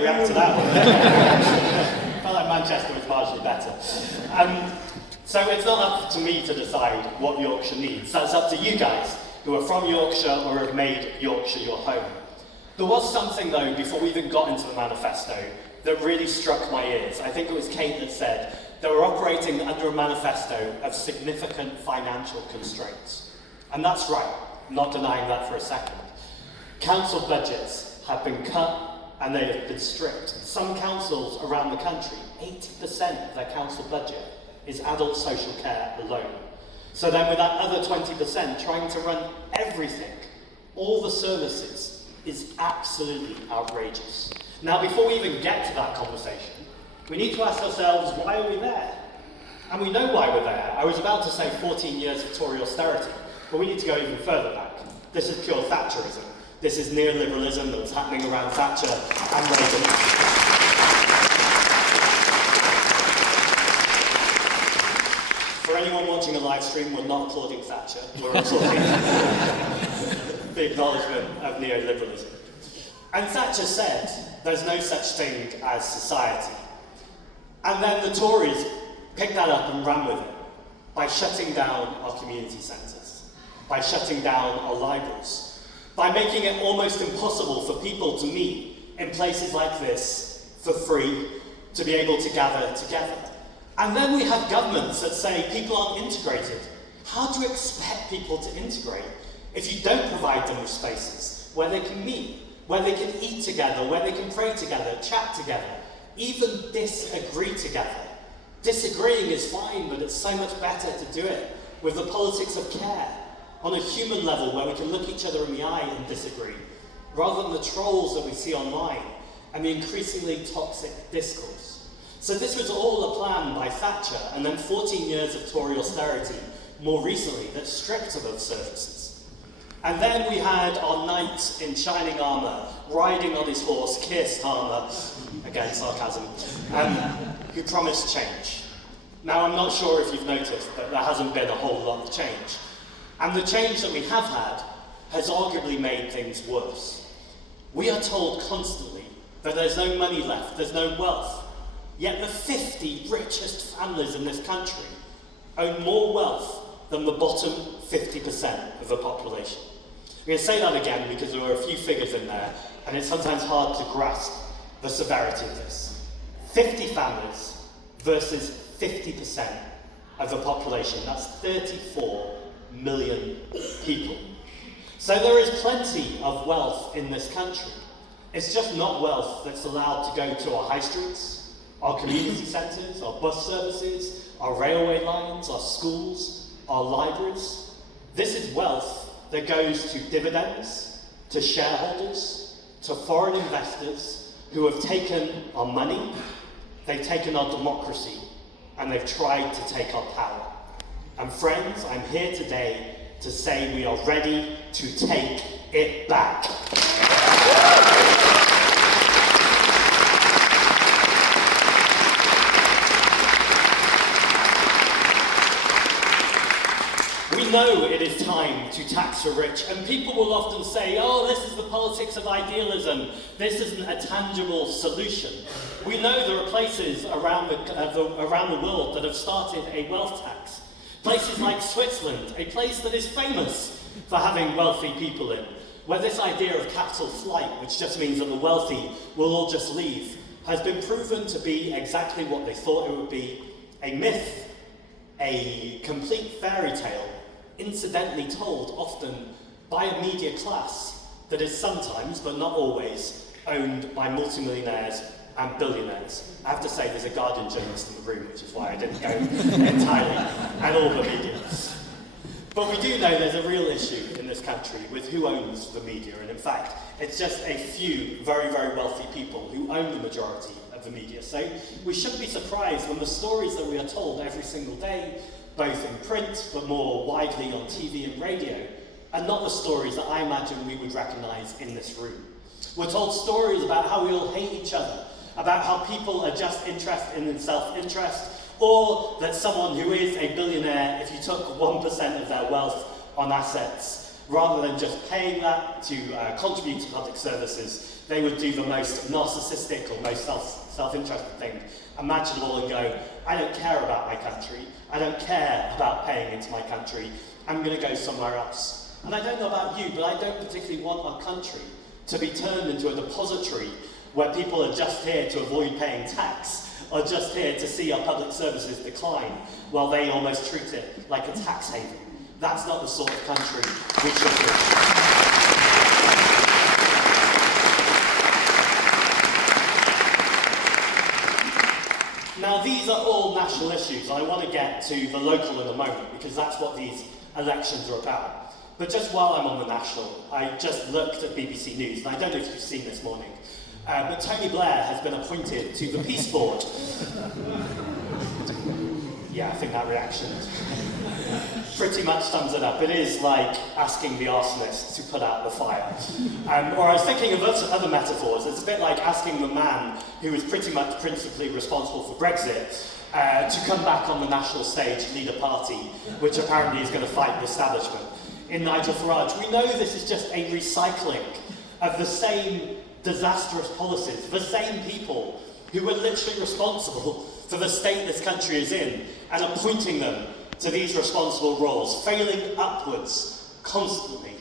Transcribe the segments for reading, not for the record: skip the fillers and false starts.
react to that one. I felt like Manchester was marginally better. So it's not up to me to decide what Yorkshire needs. That's up to you guys who are from Yorkshire or have made Yorkshire your home. There was something though, before we even got into the manifesto, that really struck my ears. I think it was Kate that said they were operating under a manifesto of significant financial constraints. And that's right, I'm not denying that for a second. Council budgets have been cut and they have been stripped. Some councils around the country, 80% of their council budget is adult social care alone. So then with that other 20% trying to run everything, all the services, is absolutely outrageous. Now before we even get to that conversation, we need to ask ourselves, why are we there? And we know why we're there. I was about to say 14 years of Tory austerity, but we need to go even further back. This is pure Thatcherism. This is neoliberalism that was happening around Thatcher and Reagan. For anyone watching a live stream, we're not applauding Thatcher, we're applauding the acknowledgement of neoliberalism. And Thatcher said, there's no such thing as society. And then the Tories picked that up and ran with it by shutting down our community centres, by shutting down our libraries, by making it almost impossible for people to meet in places like this for free, to be able to gather together. And then we have governments that say people aren't integrated. How do you expect people to integrate if you don't provide them with spaces where they can meet, where they can eat together, where they can pray together, chat together, even disagree together? Disagreeing is fine, but it's so much better to do it with the politics of care, on a human level where we can look each other in the eye and disagree, rather than the trolls that we see online and the increasingly toxic discourse. So this was all a plan by Thatcher, and then 14 years of Tory austerity more recently that stripped of those services. And then we had our knight in shining armour, riding on his horse, Keir Starmer, again sarcasm, who promised change. Now I'm not sure if you've noticed, but there hasn't been a whole lot of change. And the change that we have had has arguably made things worse. We are told constantly that there's no money left, there's no wealth, yet the 50 richest families in this country own more wealth than the bottom 50% of the population. I'm going to say that again because there are a few figures in there, and it's sometimes hard to grasp the severity of this. 50 families versus 50% of the population. That's 34 million people. So there is plenty of wealth in this country. It's just not wealth that's allowed to go to our high streets, our community centres, our bus services, our railway lines, our schools, our libraries. This is wealth that goes to dividends, to shareholders, to foreign investors who have taken our money, they've taken our democracy, and they've tried to take our power. And friends, I'm here today to say we are ready to take it back. We know it is time to tax the rich, and people will often say, oh, this is the politics of idealism, this isn't a tangible solution. We know there are places around the world that have started a wealth tax. Places like Switzerland, a place that is famous for having wealthy people in, where this idea of capital flight, which just means that the wealthy will all just leave, has been proven to be exactly what they thought it would be: a myth, a complete fairy tale, incidentally told often by a media class that is sometimes, but not always, owned by multimillionaires and billionaires. I have to say there's a Guardian journalist in the room, which is why I didn't go entirely, and all the media. But we do know there's a real issue in this country with who owns the media, and in fact, it's just a few very, very wealthy people who own the majority of the media. So we shouldn't be surprised when the stories that we are told every single day, both in print, but more widely on TV and radio, are not the stories that I imagine we would recognise in this room. We're told stories about how we all hate each other, about how people are just interested in self-interest, or that someone who is a billionaire, if you took 1% of their wealth on assets, rather than just paying that to contribute to public services, they would do the most narcissistic or most self-interested thing imaginable and go, I don't care about my country, I don't care about paying into my country, I'm going to go somewhere else. And I don't know about you, but I don't particularly want our country to be turned into a depository where people are just here to avoid paying tax, or just here to see our public services decline, while they almost treat it like a tax haven. That's not the sort of country we should be. Now, these are all national issues. I want to get to the local in a moment, because that's what these elections are about. But just while I'm on the national, I just looked at BBC News, and I don't know if you've seen this morning, but Tony Blair has been appointed to the Peace Board. Yeah, I think that reaction pretty much sums it up. It is like asking the arsonist to put out the fire. Or I was thinking of other metaphors. It's a bit like asking the man who is pretty much principally responsible for Brexit to come back on the national stage and lead a party which apparently is going to fight the establishment. In Nigel Farage, we know this is just a recycling of the same disastrous policies, the same people who were literally responsible for the state this country is in, and appointing them to these responsible roles, failing upwards constantly.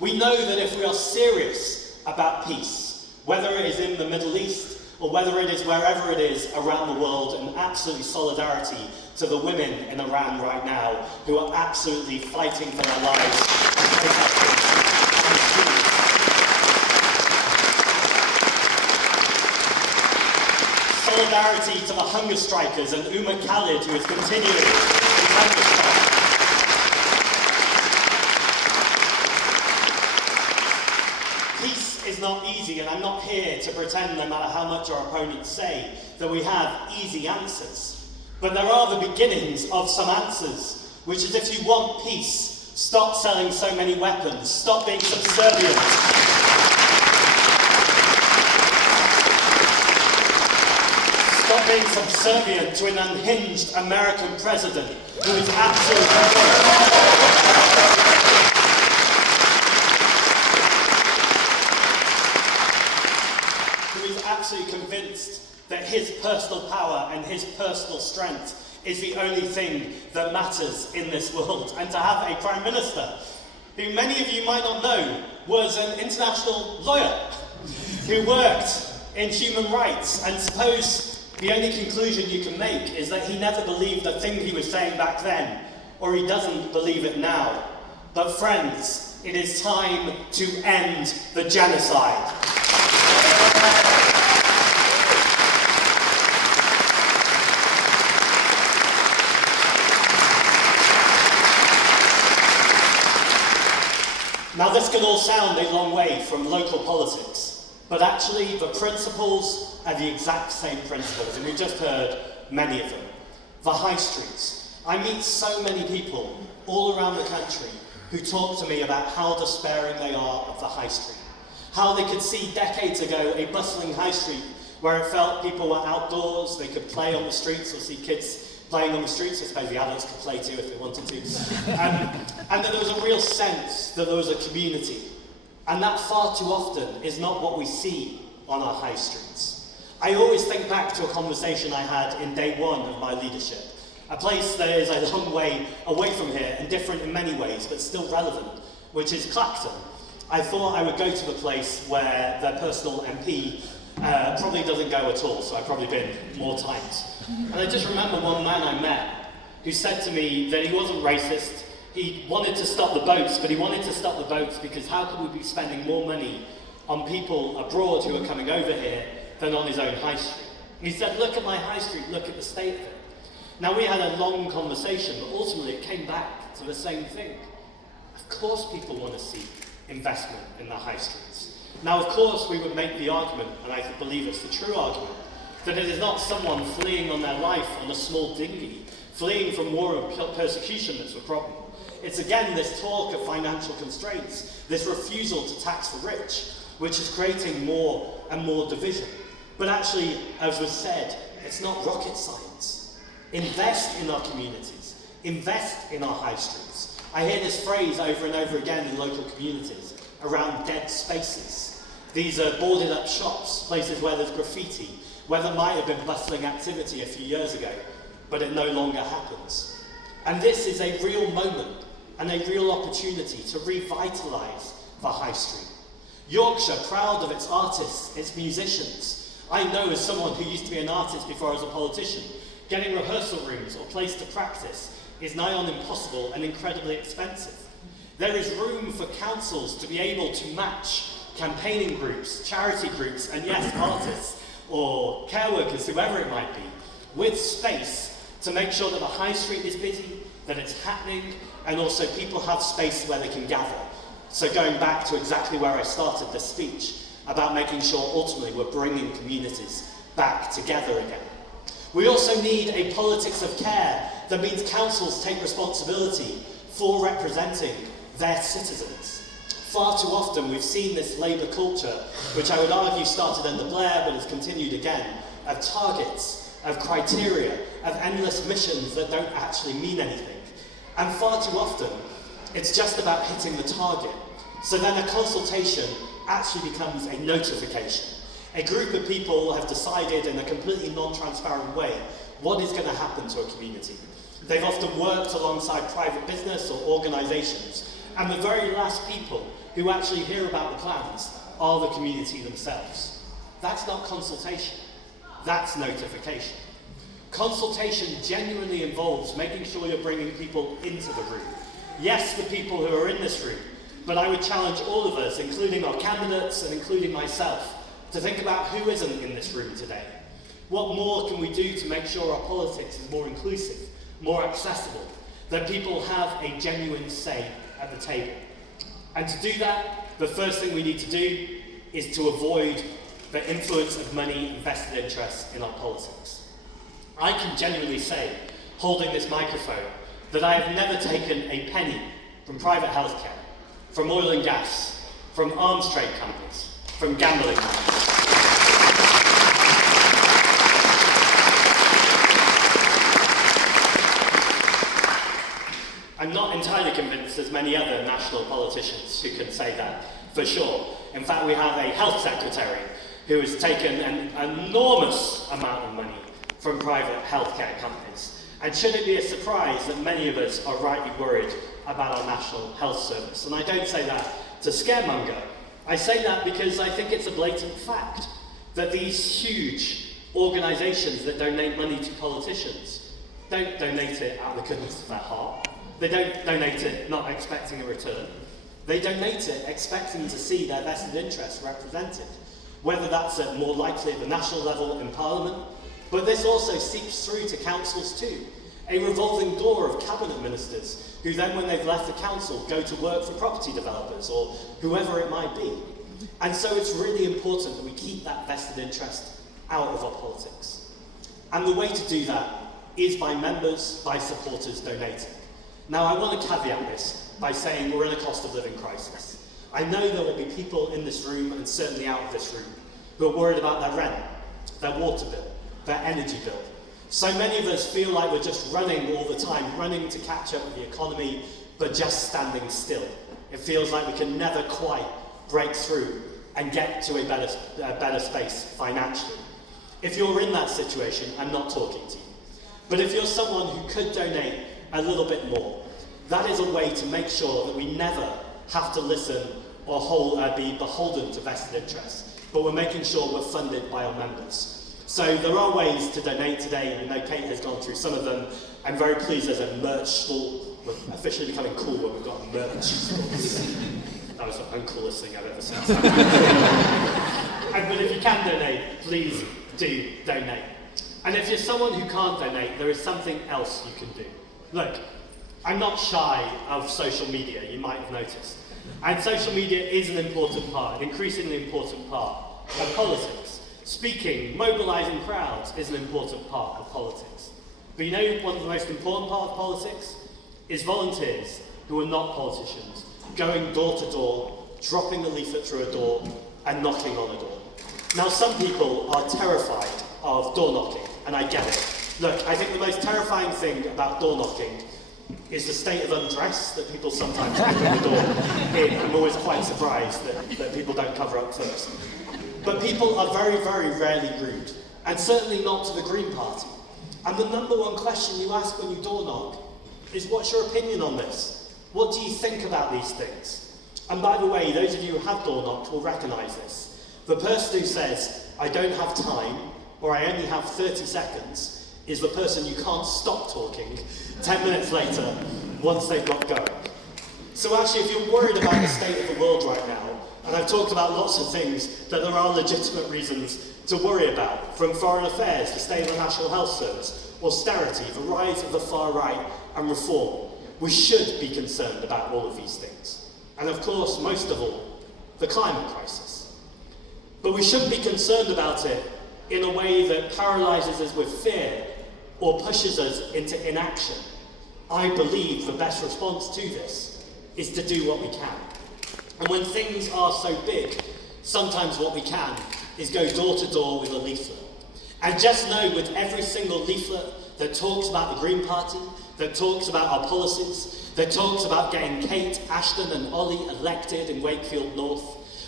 We know that if we are serious about peace, whether it is in the Middle East or whether it is wherever it is around the world, and absolutely solidarity to the women in Iran right now who are absolutely fighting for their lives to take up peace. Solidarity to the hunger strikers and Umar Khalid, who is continuing his hunger strike. Peace is not easy, and I'm not here to pretend, no matter how much our opponents say, that we have easy answers. But there are the beginnings of some answers, which is, if you want peace, stop selling so many weapons, stop being subservient. Stop being subservient to an unhinged American president who is absolutely convinced that his personal power and his personal strength is the only thing that matters in this world. And to have a Prime Minister, who many of you might not know, was an international lawyer who worked in human rights, and suppose the only conclusion you can make is that he never believed the thing he was saying back then, or he doesn't believe it now. But friends, it is time to end the genocide. Now, this can all sound a long way from local politics, but actually the principles are the exact same principles, and we've just heard many of them. The high streets. I meet so many people all around the country who talk to me about how despairing they are of the high street. How they could see decades ago a bustling high street where it felt people were outdoors, they could play on the streets or see kids playing on the streets. I suppose the adults could play too if they wanted to. And that there was a real sense that there was a community. And that far too often is not what we see on our high streets. I always think back to a conversation I had in day one of my leadership. A place that is a long way away from here and different in many ways, but still relevant, which is Clacton. I thought I would go to the place where their personal MP probably doesn't go at all, so I've probably been more times. And I just remember one man I met who said to me that he wasn't racist. He wanted to stop the boats, but he wanted to stop the boats because how could we be spending more money on people abroad who are coming over here than on his own high street? He said, look at my high street, look at the state of it. Now, we had a long conversation, but ultimately it came back to the same thing. Of course people want to see investment in the high streets. Now, of course, we would make the argument, and I believe it's the true argument, that it is not someone fleeing on their life on a small dinghy, fleeing from war and persecution that's the problem. It's again this talk of financial constraints, this refusal to tax the rich, which is creating more and more division. But actually, as was said, it's not rocket science. Invest in our communities. Invest in our high streets. I hear this phrase over and over again in local communities around dead spaces. These are boarded up shops, places where there's graffiti, where there might have been bustling activity a few years ago, but it no longer happens. And this is a real moment and a real opportunity to revitalise the High Street. Yorkshire, proud of its artists, its musicians. I know as someone who used to be an artist before I was a politician, getting rehearsal rooms or place to practice is nigh on impossible and incredibly expensive. There is room for councils to be able to match campaigning groups, charity groups, and yes, artists or care workers, whoever it might be, with space to make sure that the High Street is busy, that it's happening, and also people have space where they can gather. So going back to exactly where I started this speech, about making sure ultimately we're bringing communities back together again. We also need a politics of care that means councils take responsibility for representing their citizens. Far too often we've seen this Labour culture, which I would argue started under Blair but has continued again, of targets, of criteria, of endless missions that don't actually mean anything. And far too often, it's just about hitting the target. So then a consultation actually becomes a notification. A group of people have decided in a completely non-transparent way what is going to happen to a community. They've often worked alongside private business or organisations, and the very last people who actually hear about the plans are the community themselves. That's not consultation, that's notification. Consultation genuinely involves making sure you're bringing people into the room. Yes, the people who are in this room, but I would challenge all of us, including our candidates and including myself, to think about who isn't in this room today. What more can we do to make sure our politics is more inclusive, more accessible, that people have a genuine say at the table? And to do that, the first thing we need to do is to avoid the influence of money and vested interests in our politics. I can genuinely say, holding this microphone, that I have never taken a penny from private healthcare, from oil and gas, from arms trade companies, from gambling companies. I'm not entirely convinced there's many other national politicians who can say that, for sure. In fact, we have a health secretary who has taken an enormous amount of money from private healthcare companies. And should it be a surprise that many of us are rightly worried about our National Health Service? And I don't say that to scaremonger. I say that because I think it's a blatant fact that these huge organisations that donate money to politicians don't donate it out of the goodness of their heart. They don't donate it not expecting a return. They donate it expecting to see their vested interests represented, whether that's more likely at the national level in Parliament, but this also seeps through to councils too. A revolving door of cabinet ministers who then, when they've left the council, go to work for property developers or whoever it might be. And so it's really important that we keep that vested interest out of our politics. And the way to do that is by members, by supporters donating. Now, I want to caveat this by saying we're in a cost of living crisis. I know there will be people in this room, and certainly out of this room, who are worried about their rent, their water bill, their energy bill. So many of us feel like we're just running all the time, running to catch up with the economy, but just standing still. It feels like we can never quite break through and get to a better space financially. If you're in that situation, I'm not talking to you. But if you're someone who could donate a little bit more, that is a way to make sure that we never have to listen or be beholden to vested interests, but we're making sure we're funded by our members. So there are ways to donate today. I know Kate has gone through some of them. I'm very pleased there's a merch stall. We're officially becoming cool when we've got merch stalls. That was the uncoolest thing I've ever seen. But if you can donate, please do donate. And if you're someone who can't donate, there is something else you can do. Look, I'm not shy of social media, you might have noticed. And social media is an important part, an increasingly important part of politics. Speaking, mobilising crowds is an important part of politics. But you know one of the most important parts of politics is volunteers who are not politicians, going door to door, dropping a leaflet through a door and knocking on a door. Now some people are terrified of door knocking, and I get it. Look, I think the most terrifying thing about door knocking is the state of undress that people sometimes open the door. I'm always quite surprised that people don't cover up first. But people are very, very rarely rude, and certainly not to the Green Party. And the number one question you ask when you door knock is, what's your opinion on this? What do you think about these things? And by the way, those of you who have door knocked will recognise this. The person who says, I don't have time, or I only have 30 seconds, is the person you can't stop talking 10 minutes later, once they've got going. So actually, if you're worried about the state of the world right now, and I've talked about lots of things that there are legitimate reasons to worry about, from foreign affairs, the state of the National Health Service, austerity, the rise of the far right, and reform, we should be concerned about all of these things. And of course, most of all, the climate crisis. But we shouldn't be concerned about it in a way that paralyses us with fear or pushes us into inaction. I believe the best response to this is to do what we can. And when things are so big, sometimes what we can is go door to door with a leaflet. And just know, with every single leaflet that talks about the Green Party, that talks about our policies, that talks about getting Kate, Ashton and Ollie elected in Wakefield North,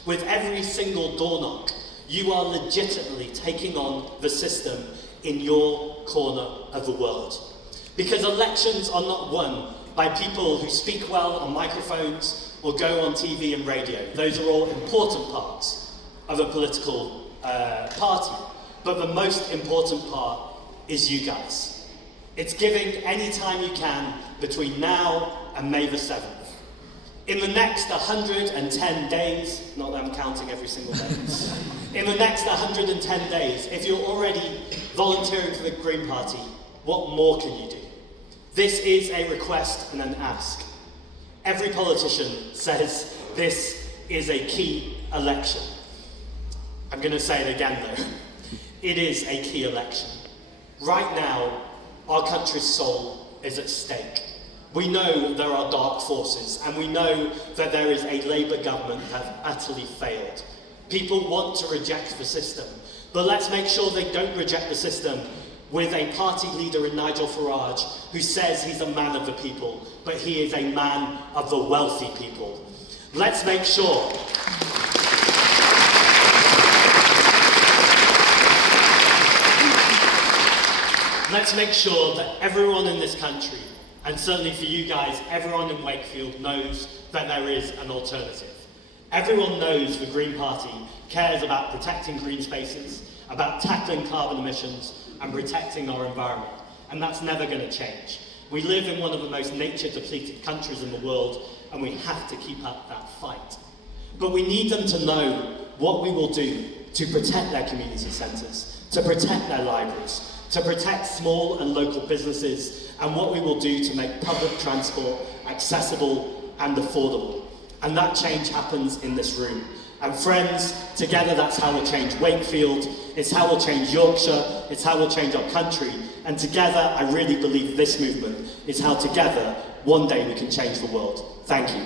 with every single door knock, you are legitimately taking on the system in your corner of the world. Because elections are not won by people who speak well on microphones or go on TV and radio. Those are all important parts of a political party. But the most important part is you guys. It's giving any time you can between now and May the 7th. In the next 110 days, not that I'm counting every single day, in the next 110 days, if you're already volunteering for the Green Party, what more can you do? This is a request and an ask. Every politician says this is a key election. I'm going to say it again though. It is a key election. Right now, our country's soul is at stake. We know there are dark forces, and we know that there is a Labour government that has utterly failed. People want to reject the system, but let's make sure they don't reject the system with a party leader in Nigel Farage who says he's a man of the people, but he is a man of the wealthy people. Let's make sure that everyone in this country, and certainly for you guys, everyone in Wakefield knows that there is an alternative. Everyone knows the Green Party cares about protecting green spaces, about tackling carbon emissions, and protecting our environment. And that's never going to change. We live in one of the most nature-depleted countries in the world, and we have to keep up that fight. But we need them to know what we will do to protect their community centres, to protect their libraries, to protect small and local businesses, and what we will do to make public transport accessible and affordable. And that change happens in this room. And friends, together that's how we'll change Wakefield, it's how we'll change Yorkshire, it's how we'll change our country. And together, I really believe this movement is how together, one day we can change the world. Thank you.